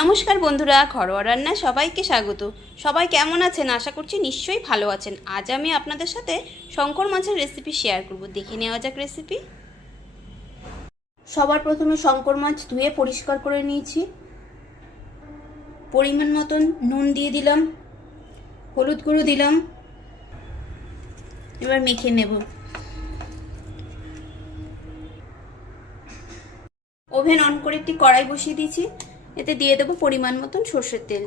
নমস্কার বন্ধুরা, ঘরোয়া রান্না সবাইকে স্বাগত। সবাই কেমন আছেন? আশা করছি নিশ্চয়ই ভালো আছেন। আজ আমি আপনাদের সাথে শঙ্কর মাছের রেসিপি শেয়ার করব। দেখে নেওয়া যাক রেসিপি। সবার প্রথমে শঙ্কর মাছ ধুয়ে পরিষ্কার করে নিয়েছি। পরিমাণ মতন নুন দিয়ে দিলাম, হলুদ গুঁড়ো দিলাম। এবার মেখে নেব। ওভেন অন করে একটি কড়াই বসিয়ে দিয়েছি। এতে দিয়ে দেবো পরিমাণ মতন সর্ষের তেল।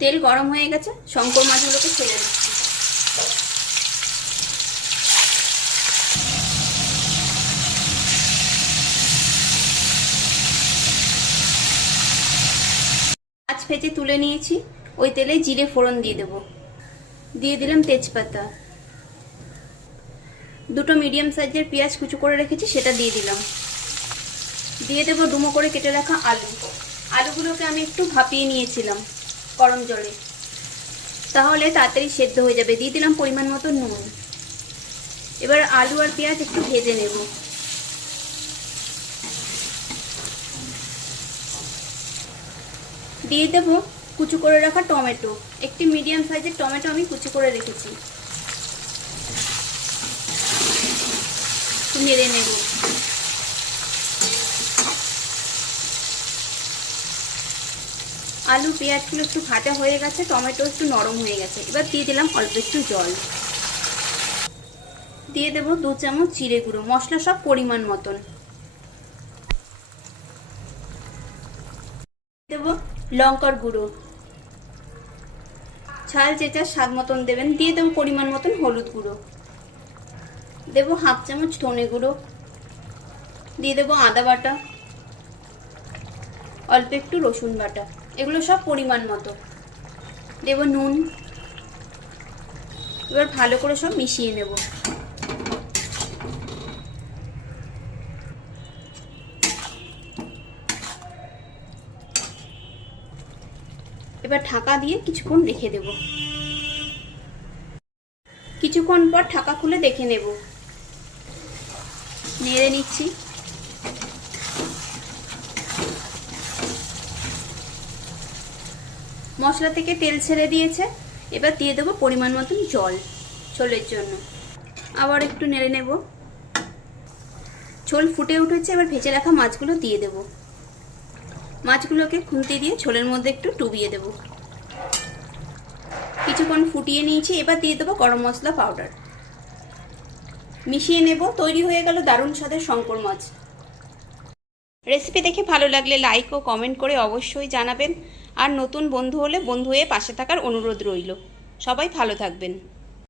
তেল গরম হয়ে গেছে, শঙ্কর মাছগুলোকে ছেড়ে দিচ্ছি। মাছ ভেজে তুলে নিয়েছি। ওই তেলে জিরে ফোড়ন দিয়ে দেবো। দিয়ে দিলাম তেজপাতা। দুটো মিডিয়াম সাইজের পেঁয়াজ কুচো করে রেখেছি, সেটা দিয়ে দিলাম। দিয়ে দেবো ডুমো করে কেটে রাখা আলু। আলুগুলোকে আমি একটু ভাপিয়ে নিয়েছিলাম গরম জলে, তাহলে তাড়াতাড়ি সেদ্ধ হয়ে যাবে। দিয়ে দিলাম পরিমাণ মতো নুন। এবার আলু আর পেঁয়াজ একটু ভেজে নেব। দিয়ে দেবো কুচো করে রাখা টমেটো। একটি মিডিয়াম সাইজের টমেটো আমি কুচো করে রেখেছি। নেড়ে নেব। আলু পেঁয়াজগুলো একটু ভাজা হয়ে গেছে, টমেটো একটু নরম হয়ে গেছে। এবার দিয়ে দিলাম অল্প একটু জল। দিয়ে দেবো 2 চামচ জিরে গুঁড়ো। মশলা সব পরিমাণ মতন দেব। লঙ্কার গুঁড়ো, ঝাল যে যার স্বাদ মতন দেবেন। দিয়ে দেবো পরিমাণ মতন হলুদ গুঁড়ো। দেবো 1/2 চামচ ধনে গুঁড়ো। দিয়ে দেবো আদা বাটা, অল্প একটু রসুন বাটা। এগুলো সব পরিমাণ মতো। দেব নুন। এবার ভালো করে সব মিশিয়ে নেব। এবার ঢাকা দিয়ে কিছুক্ষণ রেখে দেব। কিছুক্ষণ পর ঢাকা খুলে দেখে নেব। নেড়ে নিচ্ছি। মশলা থেকে তেল ছেড়ে দিয়েছে। এবার দিয়ে দেবো পরিমাণ মতন জল ঝোলের জন্য। আবার একটু নেড়ে নেব। ঝোল ফুটে উঠেছে। এবার ভেজে রাখা মাছগুলো দিয়ে দেব। মাছগুলোকে খুন্তি দিয়ে ঝোলের মধ্যে একটু ডুবিয়ে দেব। কিছুক্ষণ ফুটিয়ে নিয়েছি। এবার দিয়ে দেবো গরম মশলা পাউডার। মিশিয়ে নেব। তৈরি হয়ে গেল দারুণ স্বাদের শঙ্কর মাছ। রেসিপি দেখে ভালো লাগলে লাইক ও কমেন্ট করে অবশ্যই জানাবেন। আর নতুন বন্ধু হলে বন্ধু হয়ে পাশে থাকার অনুরোধ রইল। সবাই ভালো থাকবেন।